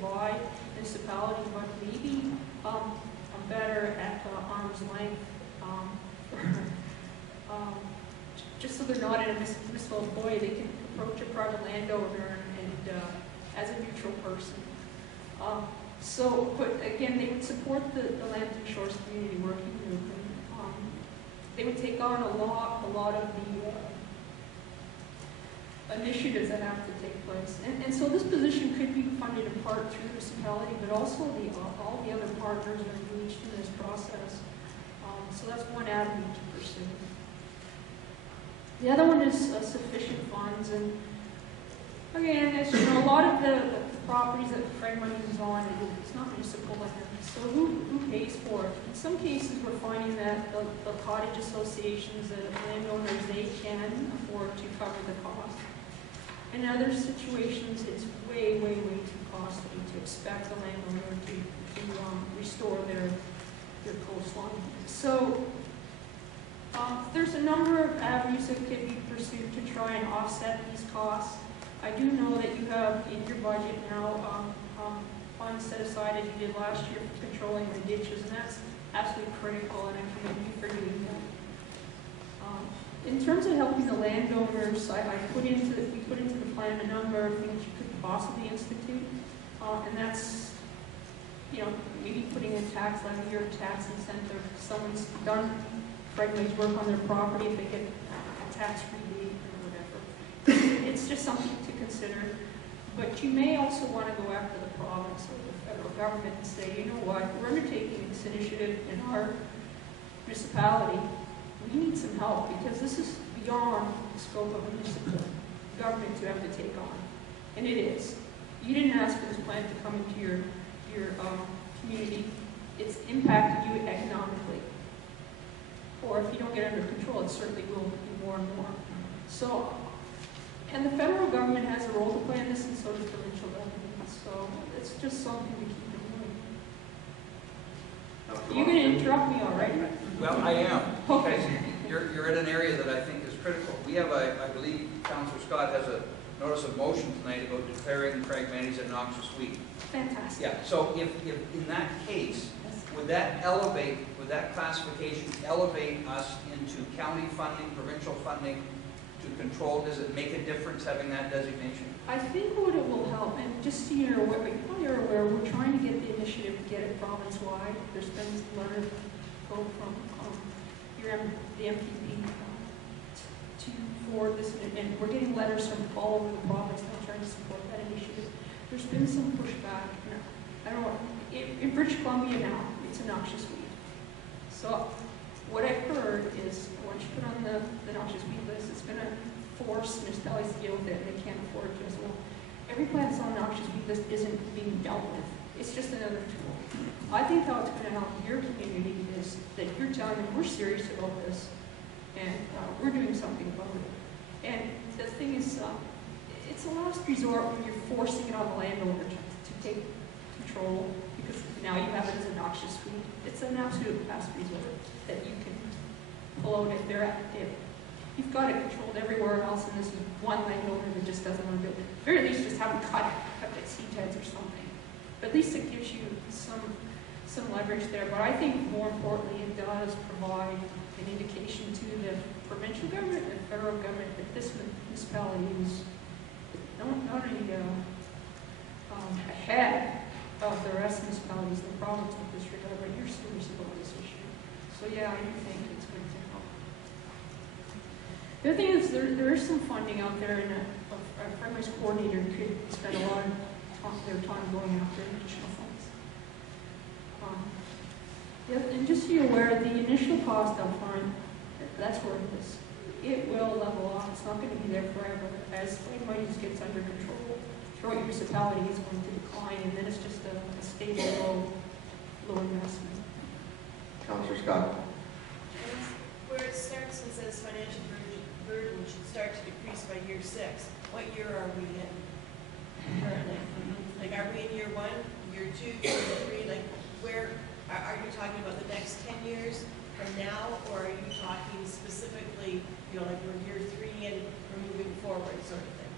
divide municipalities, but maybe I'm better at arm's length, just so they're not in a municipal employee, they can approach a private landowner and as a neutral person. But again, they would support the Lambton Shores Community Working Group, and they would take on a lot of the initiatives that have to take place. And so this position could be funded in part through the municipality, but also all the other partners are engaged in this process. So that's one avenue to pursue. The other one is sufficient funds, and again, as you know, a lot of the properties that Craig money is on, it's not municipal land. So who pays for it? In some cases, we're finding that the cottage associations, the landowners, they can afford to cover the cost. In other situations, it's way, way, way too costly to expect the landowner to restore their coastline. So there's a number of avenues that could be pursued to try and offset these costs. I do know that you have in your budget now funds set aside as you did last year for controlling the ditches, and that's absolutely critical, and I commend you for doing that. In terms of helping the landowners, we put into the plan a number of things you could possibly institute, and that's, maybe putting in tax levy or tax incentive. If someone's done Fredway's work on their property, if they get a tax rebate or whatever. It's just something to consider. But you may also want to go after the province or the federal government and say, you know what, we're undertaking this initiative in our municipality. We need some help because this is beyond the scope of a municipal government to have to take on. And it is. You didn't ask for this plan to come into your community. It's impacted you economically. Or if you don't get it under control, it certainly will be more and more. So, and the federal government has a role to play in this, and so does provincial government. So it's just something to keep in mind. You're going to interrupt me, all right? Well, I am, because you're in an area that I think is critical. We have, I believe, Councillor Scott has a notice of motion tonight about declaring Craig Manny's a noxious weed. Fantastic. Yeah. So if in that case, would that classification elevate us into county funding, provincial funding to control? Does it make a difference having that designation? I think what it will help, and just so you're aware, we're trying to get the initiative to get it province-wide. There's been letters go from the MPP for this, and we're getting letters from all over the province now trying to support that initiative. There's been some pushback. I don't know, in British Columbia now, it's a noxious weed. So what I've heard is once you put on the noxious weed list, it's going to force municipalities to deal with it, and they can't afford to as well. Every plant that's on the noxious weed list isn't being dealt with. It's just another tool. I think how it's going to help your community is that you're telling them we're serious about this, and we're doing something about it. And the thing is, it's a last resort when you're forcing it on the landowner to take control, because now you have it as a noxious weed. It's an absolute last resort that you can pull out if they're active. You've got it controlled everywhere else, and this is one landowner that just doesn't want to do it. At the very least, just have them cut at seed heads or something. But at least it gives you some leverage there. But I think more importantly, it does provide an indication to the provincial government and federal government that this municipality is not only ahead of the rest of the municipalities in the province with this regard, but you're serious about this issue. So yeah, I do think it's going to help. The other thing is there is some funding out there, and a Friendly's coordinator could spend a lot of their time going after additional funds. And just so you're aware, the initial cost up front, that's where it is. It will level off. It's not going to be there forever. As money gets under control, throughout your municipality is going to decline, and then it's just a stable, low investment. Councillor Scott. Where it starts and says financial burden should start to decrease by year 6. What year are we in currently? Like, are we in year 1, year 2, year 3? Like, where are you talking about the next 10 years from now, or are you talking specifically, like we're year 3 and we're moving forward, sort of thing?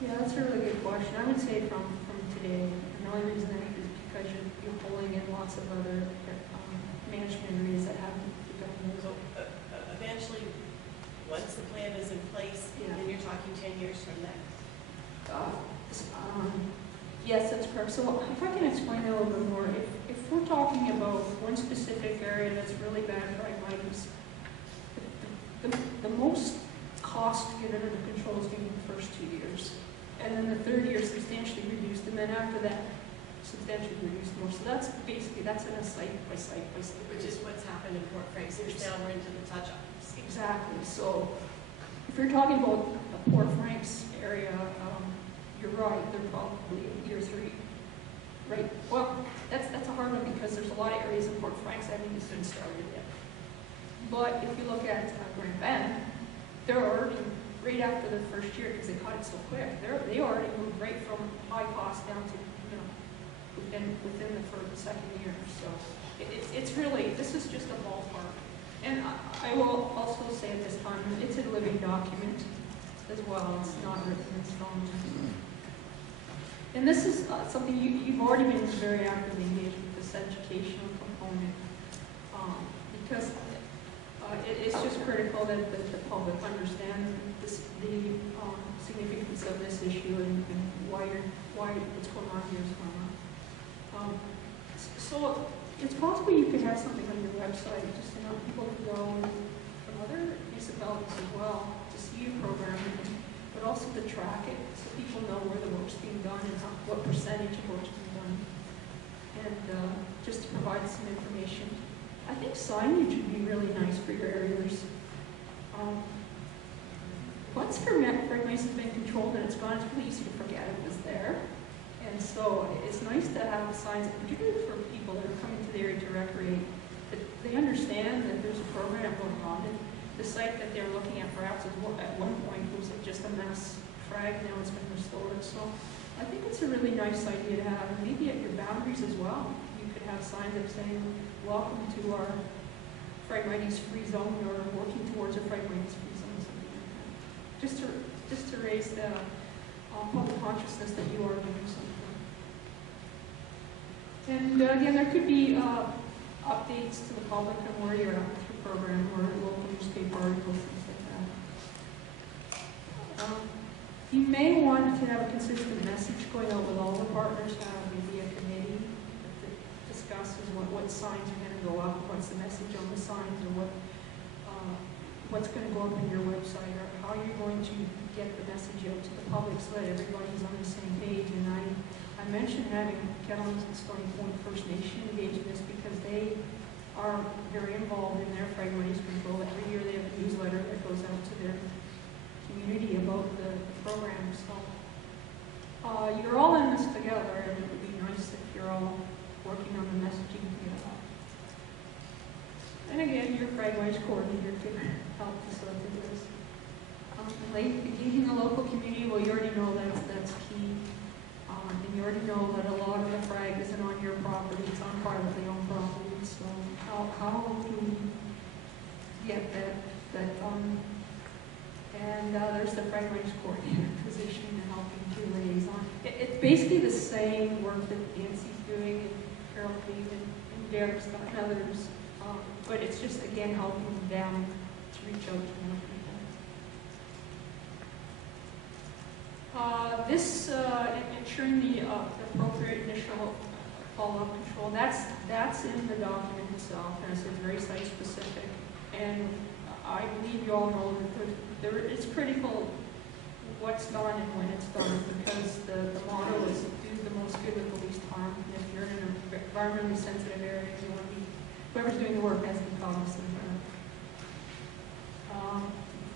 Yeah, that's a really good question. I would say from today, and the only reason lots of other management areas that haven't begun those. So eventually, once the plan is in place, Yeah. then you're talking 10 years from now. Yes, that's correct. So if I can explain that a little bit more, if we're talking about one specific area that's really bad for Phragmites, the most cost to get it under control is going to be the first 2 years. And then the third year substantially reduced, and then after that, substantially reduced more. So that's basically, that's in a site by site by site. Which is what's happened in Port Franks. Now we're into the touch-ups. Exactly. So if you're talking about the Port Franks area, you're right, they're probably year 3. Right. Well, that's a hard one because there's a lot of areas in Port Franks that haven't even started yet. But if you look at Grand Bend, they're already right after the first year because they caught it so quick. They already moved right from high cost down to within the second year. So it's really, this is just a ballpark. And I will also say at this time, it's a living document as well. It's not written in stone. And this is something you've already been very actively engaged with, this educational component, because it's just critical that the public understand the significance of this issue and why what's going on here is going on. So it's possible you could have something on your website just to know people to go from other municipalities as well to see your program, but also to track it so people know where the work's being done and what percentage of work's being done, and just to provide some information. I think signage would be really nice for your areas. Once Phragmites has been controlled and it's gone, it's really easy to forget it was there. And so it's nice to have signs, particularly for people that are coming to the area to recreate, that they understand that there's a program going on. And the site that they're looking at perhaps at one point was just a mass frag, now it's been restored. So I think it's a really nice idea to have, and maybe at your boundaries as well. You could have signs that saying, welcome to our Phragmites free zone, or working towards a Phragmites free zone, something like that. Just to raise the public consciousness that you are doing something. And again, there could be updates to the public on where you're at with your program, or local newspaper articles, things like that. You may want to have a consistent message going out with all the partners, maybe a committee that discusses what signs are going to go up, what's the message on the signs, or what's going to go up on your website, or how you're going to get the message out to the public so that everybody's on the same page. And I mentioned having Kettleman's and Stony Point First Nation engage in this because they are very involved in their Phragmites control. Every year they have a newsletter that goes out to their community about the program. So you're all in this together, and it would be nice if you're all working on the messaging together. And again, your Phragmites coordinator could help facilitate this. Engaging the local community, well, you already know that's key. And you already know that a lot of the frag isn't on your property, it's on privately owned property. So how do we get that done? And there's the Phragmites coordinator position and helping to liaison. It's basically the same work that Nancy's doing, and Carol Cleve and Derek Scott and others. But it's just, again, helping them to reach out to more people. Ensuring the appropriate initial follow-up control, that's in the document itself, and it's very site-specific. And I believe you all know that it's critical what's done and when it's done, because the motto is do the most good with the least harm. And if you're in an environmentally sensitive area, you want to be, whoever's doing the work has to be cognizant of that.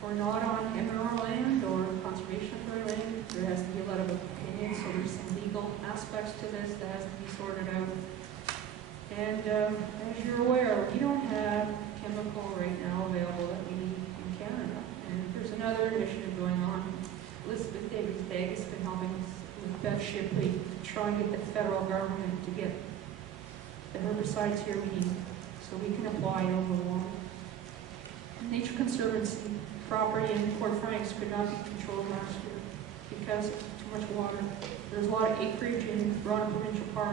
If we're not on MNR land or conservation authority land, there has to be a lot of opinion, so there's some legal aspects to this that has to be sorted out. And as you're aware, we don't have chemical right now available that we need in Canada. And there's another initiative going on. Elizabeth Davis has been helping us with Beth Shipley to try and get the federal government to get the herbicides here we need so we can apply over water. Nature Conservancy property in Port Franks could not be controlled last year because of too much water. There's a lot of acreage in Toronto Provincial Park